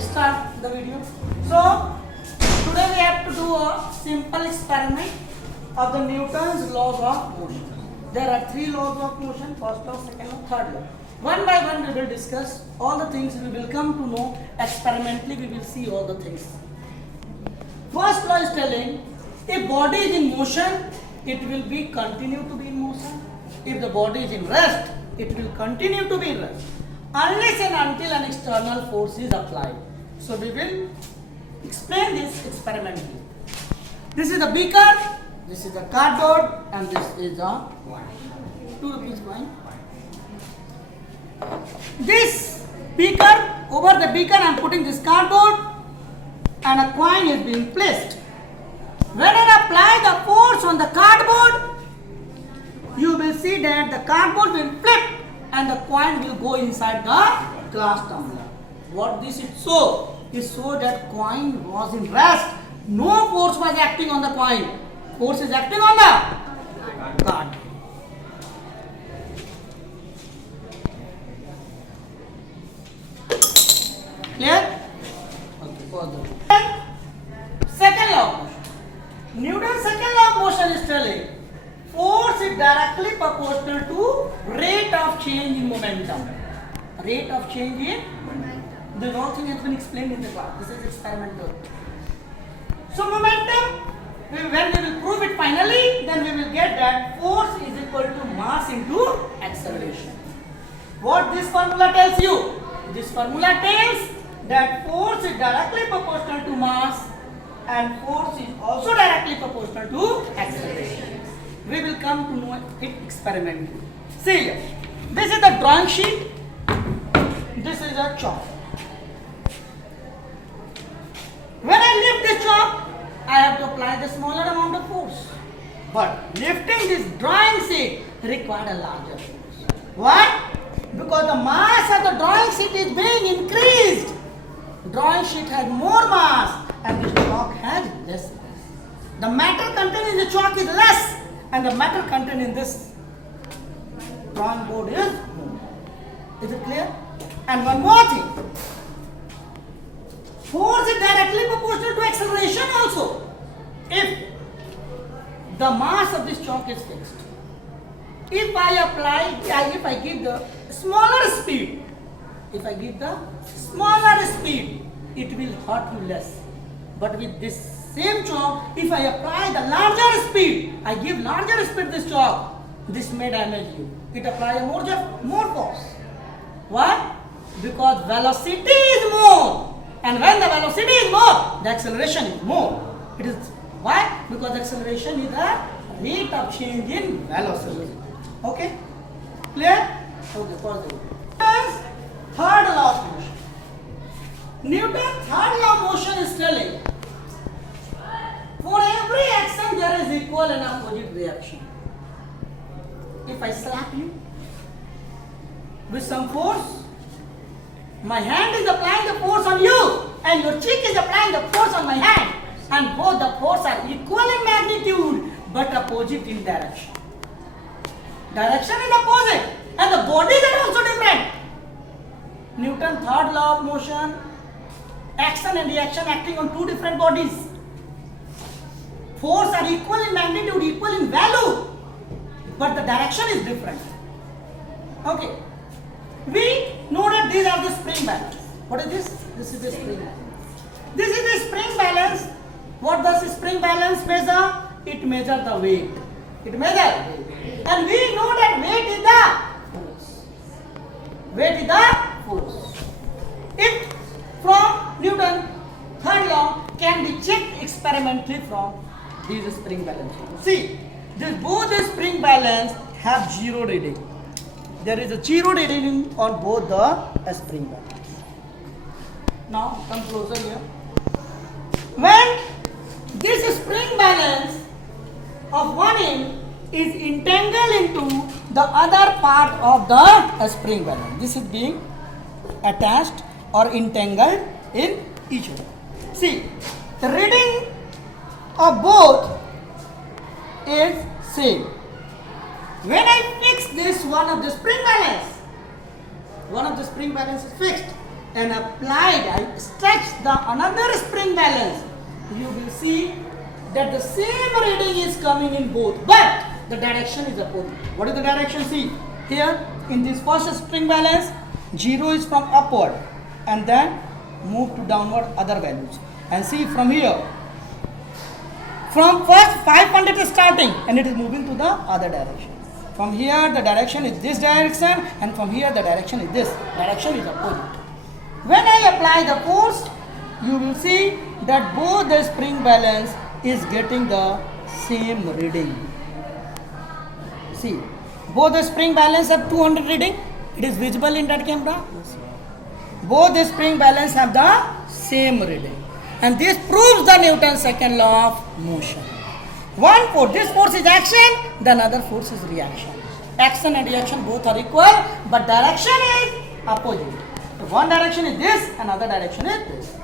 start the video. So today we have to do a simple experiment of the Newton's laws of motion. There are three laws of motion: first law, second law, third law. One by one we will discuss all the things. We will come to know experimentally. We will see all the things. First law is telling if body is in motion, it will be continue to be in motion. If the body is in rest, it will continue to be in rest, unless and until an external force is applied. So we will explain this experimentally. This is the beaker, this is the cardboard, and this is the 2 rupees coin. This beaker, over the beaker I am putting this cardboard and a coin is being placed. When I apply the force on the cardboard, you will see that the cardboard will flip and the coin will go inside the glass tumbler. What this is show? It show that coin was in rest. No force was acting on the coin. Force is acting on the card. Clear? Okay, further. Second law of motion. Newton's second law of motion is telling force is directly proportional to rate of change in momentum. Rate of change in momentum. The whole thing has been explained in the class. This is experimental. So momentum, when we will prove it finally, then we will get that force is equal to mass into acceleration. What this formula tells you? This formula tells that force is directly proportional to mass and force is also directly proportional to acceleration. We will come to know it experimentally. See here. This is the drawing sheet. This is a chalk. When I lift this chalk, I have to apply the smaller amount of force. But lifting this drawing sheet requires a larger force. Why? Because the mass of the drawing sheet is being increased. Drawing sheet has more mass and this chalk has less mass. The matter contained in the chalk is less and the matter contained in this drawing board is more. Is it clear? And one more thing. Force is directly proportional to acceleration also. If the mass of this chalk is fixed, if I give the smaller speed, it will hurt you less. But with this same chalk, if I apply the larger speed, I give larger speed this chalk, this may damage you. It applies more force. Why? Because velocity is more. And when the velocity is more, the acceleration is more. It is why? Because acceleration is the rate of change in velocity. Okay? Clear? Okay, pause it. Newton's third law of motion. Newton's third law of motion is telling for every action there is equal and opposite reaction. If I slap you with some force, my hand is applying the force on you and your cheek is applying the force on my hand, and both the force are equal in magnitude but opposite in direction. Direction is opposite and the bodies are also different. Newton's third law of motion, action and reaction acting on two different bodies. Force are equal in magnitude, equal in value, but the direction is different. Okay. We know that these are the spring balance. What is this? This is the spring balance. This is the spring balance. What does the spring balance measure? It measures the weight. It measures weight. And we know that weight is the force. Weight is the force. If from Newton's third law can be checked experimentally from these spring balance. See, both the spring balance have zero reading. There is a zero reading on both the spring balance. Now come closer here. When this spring balance of one end is entangled into the other part of the spring balance, this is being attached or entangled in each other. See, the reading of both is same. When I fix this one of the spring balance is fixed. and applied, I stretch the another spring balance, you will see that the same reading is coming in both, but the direction is opposite. What is the direction? See here in this first spring balance, 0 is from upward and then move to downward other values. And see from here, from first 500 is starting and it is moving to the other direction. From here the direction is this direction and from here the direction is this. Direction is opposite. When I apply the force, you will see that both the spring balance is getting the same reading. See, both the spring balance have 200 reading. It is visible in that camera. Both the spring balance have the same reading. And this proves the Newton's second law of motion. One force, this force is action, the another force is reaction. Action and reaction both are equal, but direction is opposite. So one direction is this, another direction is this.